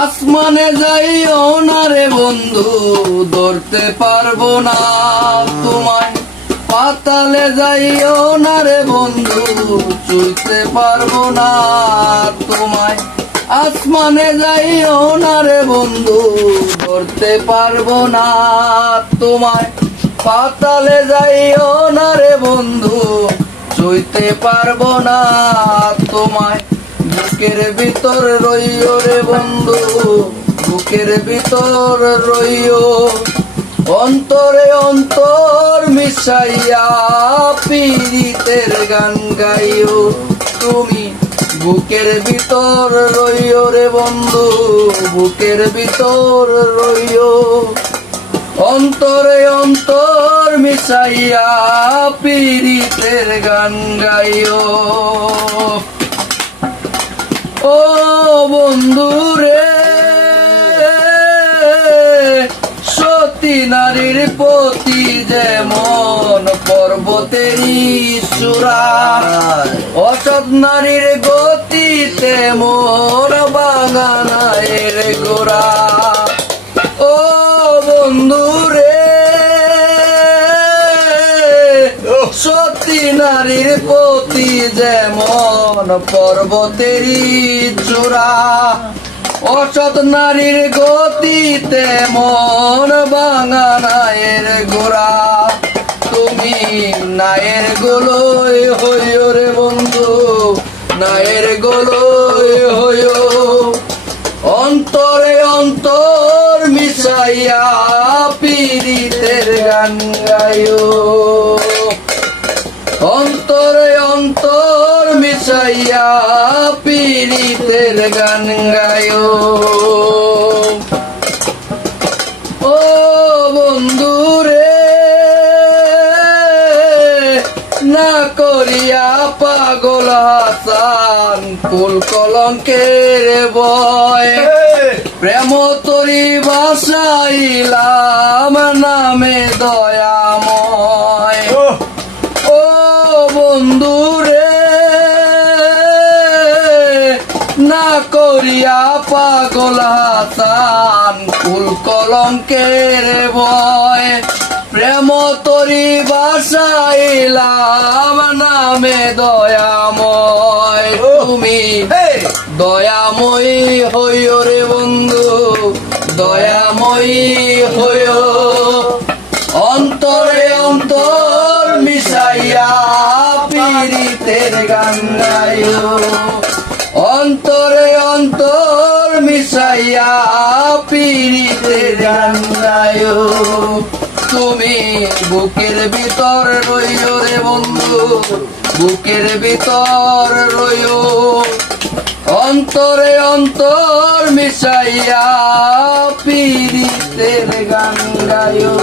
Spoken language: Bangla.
আসমানে যাইও না রে বন্ধু, ধরতে পারবো না তোমায়। পাতালে যাইও না রে বন্ধু, চলতে পারবো না তোমায়। আসমানে যাইও না রে বন্ধু, ধরতে পারবো না তোমায়। পাতালে যাইও না রে বন্ধু, চইতে পারবো না তোমায়। বুকের ভিতর রইও রে বন্ধু, বুকের ভিতর রইও। অন্তরে অন্তর মিশাইয়া পীড়িতের গান গাইও তুমি। বুকের ভিতর রইও রে বন্ধু, বুকের ভিতর রইও। অন্তরে অন্তর মিশাইয়া পীড়িতের গান গাইও। ও বন্ধু রে, সতী নারীর প্রতি যেমন পর্বতেরই চূড়া, অসৎ নারীর গতি তেমন বাগানের গোড়া। ও বন্ধু রে, সতী নারীর প্রতি যেমন পর্বতেরই চূড়া, অসৎ নারীর গতি তেমন বাগানের গোড়া। তুমি নায়ের গোলই হইও রে বন্ধু, নায়ের গোলই হইও। অন্তরে অন্তর মিশাইয়া পীড়িতের গান গাইও। অন্তরে অন্তর মিশাইয়া পীড়িতের গান গাইও। ও বন্ধু রে, না করিয়া পাগল হাসান কুল কলঙ্কের বয়। প্রেম তরি বাসাইলাম নামে দয়াময়। ও বন্ধু রে, না করিয়া পাগল হাসান কুল কলঙ্কের বয়। প্রেম তরি বাসাইলাম নামে দয়াময়। তুমি দয়াময়ী হইও রে বন্ধু, দয়াময়ী হইও। অন্তরে অন্তর মিশাইয়া পীড়িতের গান গাইও। অন্তরে অন্তর মিশাইয়া পীড়িতের গান গাইও। তুমি বুকের ভিতর রইও রে বন্ধু, বুকের ভিতর রইও। অন্তরে অন্তর মিশাইয়া পীড়িতের গান গাইও।